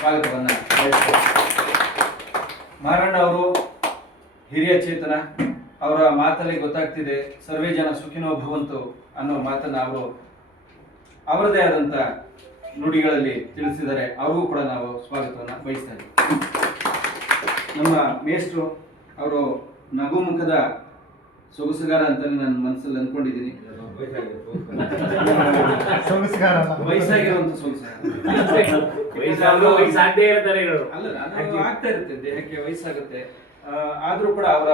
ಸ್ವಾಗತವನ್ನ ಬಯಸ್ತೇನೆ. ಮಾರಣ್ಣ ಅವರು ಹಿರಿಯ ಚೇತನ, ಅವರ ಮಾತಲ್ಲಿ ಗೊತ್ತಾಗ್ತಿದೆ ಸರ್ವೇ ಜನ ಸುಖಿನೋ ಭವಂತು ಅನ್ನೋ ಮಾತನ್ನ ಅವರು ಅವರದೇ ಆದಂತ ನುಡಿಗಳಲ್ಲಿ ತಿಳಿಸಿದ್ದಾರೆ. ಅವ್ರಿಗೂ ಕೂಡ ನಾವು ಸ್ವಾಗತವನ್ನ ಬಯಸ್ತೇವೆ. ನಮ್ಮ ಮೇಷ್ಟ್ರು ಅವರು ನಗುಮುಖದ ಸೊಗಸುಗಾರ ಅಂತ ನನ್ನ ಮನಸ್ಸಲ್ಲಿ ಅಂದ್ಕೊಂಡಿದ್ದೀನಿ. ವಯಸ್ಸಾಗಿರುವಂತ ಅಲ್ಲ, ಆಗ್ತಾ ಇರುತ್ತೆ, ದೇಹಕ್ಕೆ ವಯಸ್ಸಾಗುತ್ತೆ. ಆದ್ರೂ ಕೂಡ ಅವರ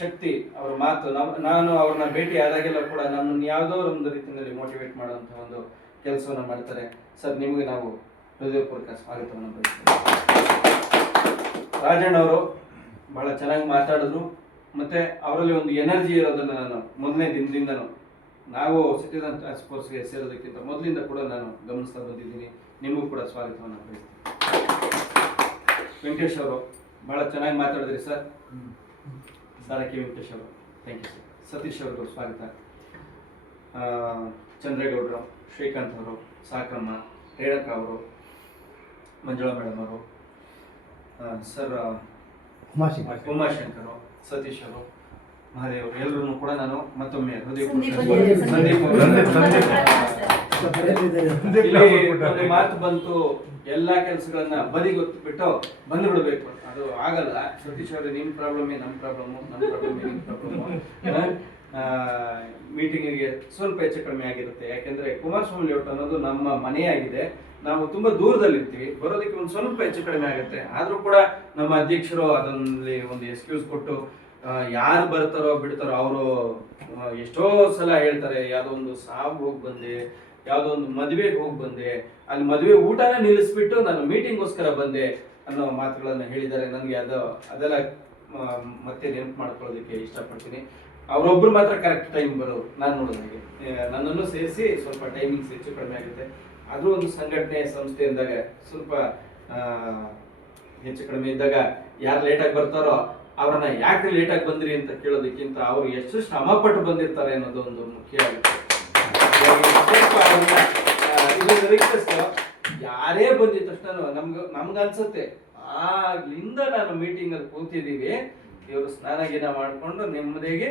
ಶಕ್ತಿ, ಅವರ ಮಾತು, ನಾನು ಅವ್ರನ್ನ ಭೇಟಿ ಆದಾಗೆಲ್ಲ ಕೂಡ ನನ್ನನ್ನು ಯಾವುದೋ ಒಂದು ರೀತಿಯಲ್ಲಿ ಮೋಟಿವೇಟ್ ಮಾಡುವಂತ ಒಂದು ಕೆಲಸವನ್ನ ಮಾಡ್ತಾರೆ. ಸರ್, ನಿಮಗೆ ನಾವು ಹೃದಯಪೂರ್ವಕ ಸ್ವಾಗತವನ್ನು ಬಯಸ್ತೇವೆ. ರಾಜಣ್ಣ ಅವರು ಬಹಳ ಚೆನ್ನಾಗಿ ಮಾತಾಡಿದ್ರು. ಮತ್ತೆ ಅವರಲ್ಲಿ ಒಂದು ಎನರ್ಜಿ ಇರೋದನ್ನ ನಾನು ಮೊದಲನೇ ದಿನದಿಂದನೂ, ನಾವು ಸಿಟಿಜನ್ ಟಾಸ್ಕ್ ಫೋರ್ಸ್ಗೆ ಸೇರೋದಕ್ಕಿಂತ ಮೊದಲಿಂದ ಕೂಡ ನಾನು ಗಮನಿಸ್ತಾ ಬಂದಿದ್ದೀನಿ. ನಿಮಗೂ ಕೂಡ ಸ್ವಾಗತವನ್ನು ಬಯಸ್ತೀನಿ. ವೆಂಕಟೇಶ್ ಅವರು ಬಹಳ ಚೆನ್ನಾಗಿ ಮಾತಾಡಿದ್ರಿ ಸರ್. ಸಾರಕಿ ವೆಂಕಟೇಶ್ ಅವರು, ಥ್ಯಾಂಕ್ ಯು ಸರ್. ಸತೀಶ್ ಅವ್ರಿಗೂ ಸ್ವಾಗತ. ಚಂದ್ರೇಗೌಡರು, ಶ್ರೀಕಾಂತ್ ಅವರು, ಸಾಕಮ್ಮ, ರೇಣುಕಾ ಅವರು, ಮಂಜುಳಾ ಮೇಡಮ್ ಅವರು, ಸರ್ ಉಮಾಶಂಕರ್, ಸತೀಶ್ ಅವರು, ಮಹಾದೇವ್, ಎಲ್ಲರೂ ಕೂಡ ನಾನು ಮತ್ತೊಮ್ಮೆ ಒಂದು ಮಾತು ಬಂತು, ಎಲ್ಲಾ ಕೆಲಸಗಳನ್ನ ಬದಿಗೊತ್ಬಿಟ್ಟು ಬಂದು ಬಿಡಬೇಕು, ಅದು ಆಗಲ್ಲ. ಸತೀಶ್ ಅವರೇ, ನಿಮ್ ಪ್ರಾಬ್ಲಮ್ ನಮ್ ಪ್ರಾಬ್ಲಮ್, ನಮ್ ಪ್ರಾಬ್ಲಮ್ ನಿಮ್ ಪ್ರಾಬ್ಲಮ್. ಮೀಟಿಂಗಿಗೆ ಸ್ವಲ್ಪ ಹೆಚ್ಚು ಕಡಿಮೆ ಆಗಿರುತ್ತೆ. ಯಾಕೆಂದ್ರೆ ಕುಮಾರಸ್ವಾಮಿ ಲೇಔಟ್ ಅನ್ನೋದು ನಮ್ಮ ಮನೆಯಾಗಿದೆ. ನಾವು ತುಂಬಾ ದೂರದಲ್ಲಿರ್ತೀವಿ, ಬರೋದಕ್ಕೆ ಒಂದು ಸ್ವಲ್ಪ ಹೆಚ್ಚು ಕಡಿಮೆ ಆಗುತ್ತೆ. ಆದ್ರೂ ಕೂಡ ನಮ್ಮ ಅಧ್ಯಕ್ಷರು ಅದರಲ್ಲಿ ಒಂದು ಎಕ್ಸ್ಕ್ಯೂಸ್ ಕೊಟ್ಟು ಯಾರು ಬರ್ತಾರೋ ಬಿಡ್ತಾರೋ, ಅವರು ಎಷ್ಟೋ ಸಲ ಹೇಳ್ತಾರೆ, ಯಾವುದೋ ಒಂದು ಸಾವು ಹೋಗಿ ಬಂದೆ, ಯಾವುದೋ ಒಂದು ಮದುವೆಗೆ ಹೋಗಿ ಬಂದೆ, ಅಲ್ಲಿ ಮದುವೆ ಊಟನೇ ನಿಲ್ಲಿಸ್ಬಿಟ್ಟು ನಾನು ಮೀಟಿಂಗ್ಗೋಸ್ಕರ ಬಂದೆ ಅನ್ನೋ ಮಾತುಗಳನ್ನು ಹೇಳಿದ್ದಾರೆ. ನನಗೆ ಅದೆಲ್ಲ ಮತ್ತೆ ನೆನಪು ಮಾಡ್ಕೊಳ್ಳೋದಕ್ಕೆ ಇಷ್ಟಪಡ್ತೀನಿ. ಅವರೊಬ್ರು ಮಾತ್ರ ಕರೆಕ್ಟ್ ಟೈಮ್ ಬರೋರು, ನಾನು ನೋಡೋದಾಗೆ. ನನ್ನನ್ನು ಸೇರಿಸಿ ಸ್ವಲ್ಪ ಟೈಮಿಂಗ್ಸ್ ಹೆಚ್ಚು ಕಡಿಮೆ ಆಗುತ್ತೆ. ಆದರೂ ಒಂದು ಸಂಘಟನೆ ಸಂಸ್ಥೆ ಅಂದಾಗ ಸ್ವಲ್ಪ ಹೆಚ್ಚು ಕಡಿಮೆ ಇದ್ದಾಗ ಯಾರು ಲೇಟಾಗಿ ಬರ್ತಾರೋ ಅವ್ರನ್ನ ಯಾಕೆ ಲೇಟಾಗಿ ಬಂದ್ರಿ ಅಂತ ಕೇಳೋದಕ್ಕಿಂತ ಅವ್ರು ಎಷ್ಟು ಶ್ರಮ ಪಟ್ಟು ಬಂದಿರ್ತಾರೆ ಅನ್ನೋದು ಒಂದು ಮುಖ್ಯ ಆಗುತ್ತೆ. ಯಾರೇ ಬಂದಿದ ತಕ್ಷಣ ನಮ್ಗನ್ಸುತ್ತೆ ಆಗ್ಲಿಂದ ನಾನು ಮೀಟಿಂಗ್ ಅಲ್ಲಿ ಕೂತಿದೀವಿ, ಇವರು ಸ್ನಾನ ಗೀನ ಮಾಡ್ಕೊಂಡು ನೆಮ್ಮದಿಗೆ